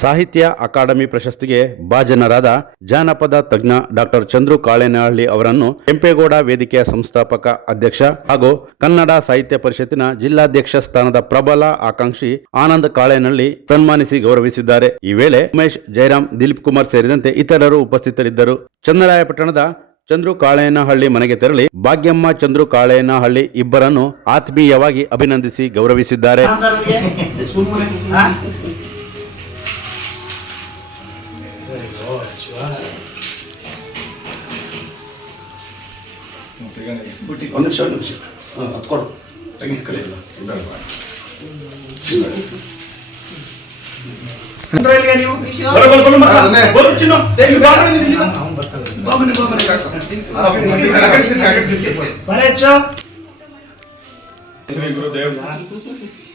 ಸಾಹಿತ್ಯ ಅಕಾಡೆಮಿ ಪ್ರಶಸ್ತಿಗೆ ಭಾಜನರಾದ ಜಾನಪದ ತಜ್ಞ ಡಾಕ್ಟರ್ ಚಂದ್ರು ಕಾಳೇನಹಳ್ಳಿ ಅವರನ್ನು ಕೆಂಪೇಗೌಡ ವೇದಿಕೆಯ ಸಂಸ್ಥಾಪಕ ಅಧ್ಯಕ್ಷ ಹಾಗೂ ಕನ್ನಡ ಸಾಹಿತ್ಯ ಪರಿಷತ್ತಿನ ಜಿಲ್ಲಾಧ್ಯಕ್ಷ ಸ್ಥಾನದ ಪ್ರಬಲ ಆಕಾಂಕ್ಷಿ ಆನಂದ್ ಕಾಳೇನಹಳ್ಳಿ ಸನ್ಮಾನಿಸಿ ಗೌರವಿಸಿದ್ದಾರೆ. ಈ ವೇಳೆ ಉಮೇಶ್, ಜಯರಾಮ್, ದಿಲೀಪ್ ಕುಮಾರ್ ಸೇರಿದಂತೆ ಇತರರು ಉಪಸ್ಥಿತರಿದ್ದರು. ಚನ್ನರಾಯಪಟ್ಟಣದ ಚಂದ್ರು ಕಾಳೇನಹಳ್ಳಿ ಮನೆಗೆ ತೆರಳಿ ಭಾಗ್ಯಮ್ಮ ಚಂದ್ರು ಕಾಳೇನಹಳ್ಳಿ ಇಬ್ಬರನ್ನು ಆತ್ಮೀಯವಾಗಿ ಅಭಿನಂದಿಸಿ ಗೌರವಿಸಿದ್ದಾರೆ. ಶ್ರೀ ಗುರುದೇವ್,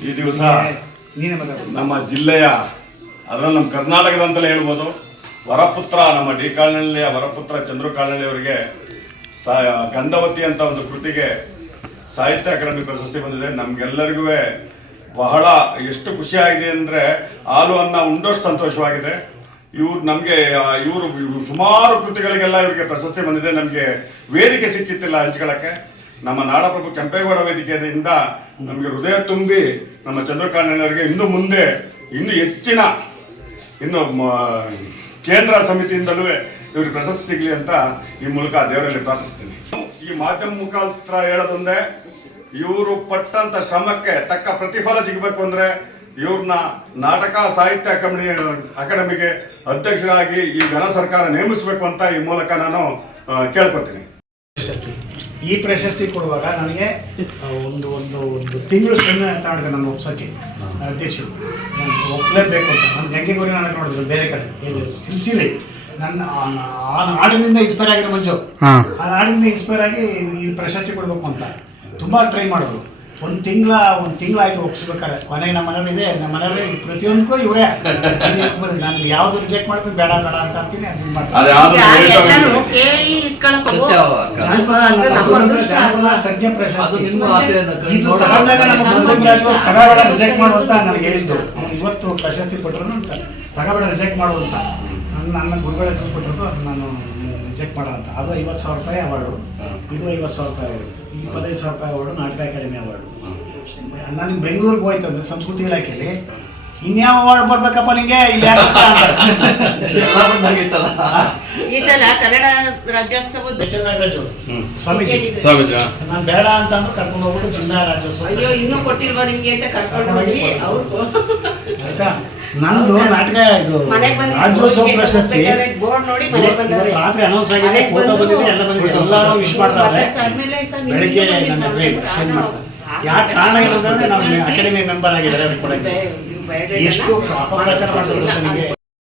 ಈ ದಿವಸ ನಮ್ಮ ಜಿಲ್ಲೆಯ ಅದರಲ್ಲಿ ನಮ್ಮ ಕರ್ನಾಟಕದ ಅಂತಲೇ ಹೇಳ್ಬೋದು, ವರಪುತ್ರ ನಮ್ಮ ಡಿ ಕಾಳೇನಹಳ್ಳಿಯ ವರಪುತ್ರ ಚಂದ್ರು ಕಾಳೇನಹಳ್ಳಿ ಅವರಿಗೆ ಗಂಧವತಿ ಅಂತ ಒಂದು ಕೃತಿಗೆ ಸಾಹಿತ್ಯ ಅಕಾಡೆಮಿ ಪ್ರಶಸ್ತಿ ಬಂದಿದೆ. ನಮ್ಗೆಲ್ಲರಿಗೂ ಬಹಳ ಎಷ್ಟು ಖುಷಿಯಾಗಿದೆ ಅಂದರೆ ಹಾಲು ಅನ್ನ ಉಂಡಷ್ಟು ಸಂತೋಷವಾಗಿದೆ. ಇವರು ಸುಮಾರು ಕೃತಿಗಳಿಗೆಲ್ಲ ಇವರಿಗೆ ಪ್ರಶಸ್ತಿ ಬಂದಿದೆ. ನಮಗೆ ವೇದಿಕೆ ಸಿಕ್ಕಿತ್ತಿಲ್ಲ ಹಂಚ್ಕೊಳ್ಳೋಕ್ಕೆ. ನಮ್ಮ ನಾಡಪ್ರಭು ಕೆಂಪೇಗೌಡ ವೇದಿಕೆಯಿಂದ ನಮಗೆ ಹೃದಯ ತುಂಬಿ ನಮ್ಮ ಚಂದ್ರು ಕಾಳೇನಹಳ್ಳಿ ಅವರಿಗೆ ಇನ್ನು ಹೆಚ್ಚಿನ ಕೇಂದ್ರ ಸಮಿತಿಯಿಂದಲೂ ಇವ್ರಿಗೆ ಪ್ರಶಸ್ತಿ ಸಿಗಲಿ ಅಂತ ಈ ಮೂಲಕ ದೇವರಲ್ಲಿ ಪ್ರಾರ್ಥಿಸ್ತೀನಿ. ಈ ಮಾಧ್ಯಮ ಮುಖಾಂತರ ಹೇಳೋದೊಂದೇ, ಇವರು ಪಟ್ಟಂತ ಶ್ರಮಕ್ಕೆ ತಕ್ಕ ಪ್ರತಿಫಲ ಸಿಗಬೇಕು ಅಂದರೆ ಇವ್ರನ್ನ ನಾಟಕ ಸಾಹಿತ್ಯ ಅಕಾಡೆಮಿಗೆ ಅಧ್ಯಕ್ಷರಾಗಿ ಈ ಘನ ಸರ್ಕಾರ ನೇಮಿಸಬೇಕು ಅಂತ ಈ ಮೂಲಕ ನಾನು ಕೇಳ್ಕೊತೀನಿ. ಈ ಪ್ರಶಸ್ತಿ ಕೊಡುವಾಗ ನನಗೆ ಒಂದು ಒಂದು ಒಂದು ತಿಂಗಳು ಸಮಯ ಅಂತ ಮಾಡಿದೆ ನನ್ನ ಒಪ್ಸೋಕ್ಕೆ ಅಧ್ಯಕ್ಷರು. ನಾನು ಒಪ್ಪಲೇಬೇಕು ಅಂತ ನಾನು ಗಂಗೆಗೋರಿ ನಾಟಕ ನೋಡಿದ್ರು ಬೇರೆ ಕಡೆ ಸಿಲ್ಸಿಲೆ. ನನ್ನ ಹಾಡಿನಿಂದ ಇನ್ಸ್ಪೈರ್ ಆಗಿರೋ ಮಂಜು, ಆ ಹಾಡಿನಿಂದ ಇನ್ಸ್ಪೈರ್ ಆಗಿ ಈ ಪ್ರಶಸ್ತಿ ಕೊಡಬೇಕು ಅಂತ ತುಂಬ ಟ್ರೈ ಮಾಡಿದ್ರು. ಒಂದು ತಿಂಗಳಾಯ್ತು ಒಪ್ಸ್ಬೇಕಾರೆ. ಕೊನೆಗೆ ನಮ್ಮ ಮನೆಯವ್ರು ಇದೆ, ನಮ್ಮ ಮನೆಯವ್ರೆ ಪ್ರತಿಯೊಂದಕ್ಕೂ ಇವರೇ. ನಾನು ಯಾವ್ದು ರಿಜೆಕ್ಟ್ ಮಾಡಿದ್ರು ಬೇಡ ಅಂತ ಅಂತೀನಿ. ಅದು ತಜ್ಞ ಪ್ರಶಸ್ತಿ ಇದು ತಗೊಂಡಾಗ ತಗೋಬೇಡ ರಿಜೆಕ್ಟ್ ಮಾಡುವಂತ ನನಗೆ ಹೇಳಿದ್ದು. ಇವತ್ತು ಪ್ರಶಸ್ತಿ ಕೊಟ್ಟರು ತಗೋಬೇಡ ರಿಜೆಕ್ಟ್ ಮಾಡುವಂತ ನನ್ನ ಗುರುಗಳ ಹೆಸರು ಕೊಟ್ಟಿರೋದು, ಅದು ನಾನು ರಿಜೆಕ್ಟ್ ಮಾಡೋಂತ. ಅದು 50,000 ರೂಪಾಯಿ ಅವಾರ್ಡು, ಇದು 50,000 ರೂಪಾಯಿ ಅವಾರ್ಡು, 25,000 ರೂಪಾಯಿ ಅವಾರ್ಡು ನಾಟಕ ಅಕಾಡೆಮಿ ಅವಾರ್ಡು. ನನಗೆ ಬೆಂಗಳೂರಿಗೆ ಹೋಯ್ತಂದ್ರೆ ಸಂಸ್ಕೃತಿ ಇಲಾಖೆಯಲ್ಲಿ ಇನ್ಯಾವ ಅವಾರ್ಡ್ ಬರ್ಬೇಕಪ್ಪ ನಿಂಗೆ ಇಲ್ಲಿ ಈ ಸಲ ಕನ್ನಡ ರಾಜ್ಯೋತ್ಸವ ಸ್ವಾಮೀಜಿ ನಾನು ಬೇಡ ಅಂತ ಅಂದ್ರೆ ಕರ್ಕೊಂಡು ಹೋಗ್ಬಿಟ್ಟು ಜಿಲ್ಲಾ ರಾಜ್ಯೋತ್ಸವ. ಅಯ್ಯೋ ಇನ್ನೂ ಕೊಟ್ಟಿಲ್ವಾ ನಿಮ್ಗೆ ಅಂತ ಕರ್ಕೊಂಡು ಹೋಗಿ ಆಯ್ತಾ. ನಂದು ನಾಟಕ ಇದು ರಾಜ್ಯೋತ್ಸವ ಪ್ರಶಸ್ತಿ ರಾತ್ರಿ ಅನೌನ್ಸ್ ಆಗಿದೆ, ಫೋಟೋ ಬಂದಿದೆ, ಎಲ್ಲ ಬಂದಿದೆ, ಎಲ್ಲರೂ ವಿಶ್ ಮಾಡ್ತಾರೆ. ಬೆಳಿಗ್ಗೆ ನನ್ನ ಫ್ರೆಂಡ್ ಚೇಂಜ್ ಮಾಡ್ತಾರೆ. ಯಾಕೆ ಕಾರಣ ಏನಂದ್ರೆ ನಮ್ಮ ಅಕಾಡೆಮಿ ಮೆಂಬರ್ ಆಗಿದ್ದಾರೆ. ಅವ್ರಿಗೆ ಕೊಡಕ್ಕೆ ಎಷ್ಟು ಅಪಪ್ರಚಾರ ಮಾಡ್ತಾರೆ.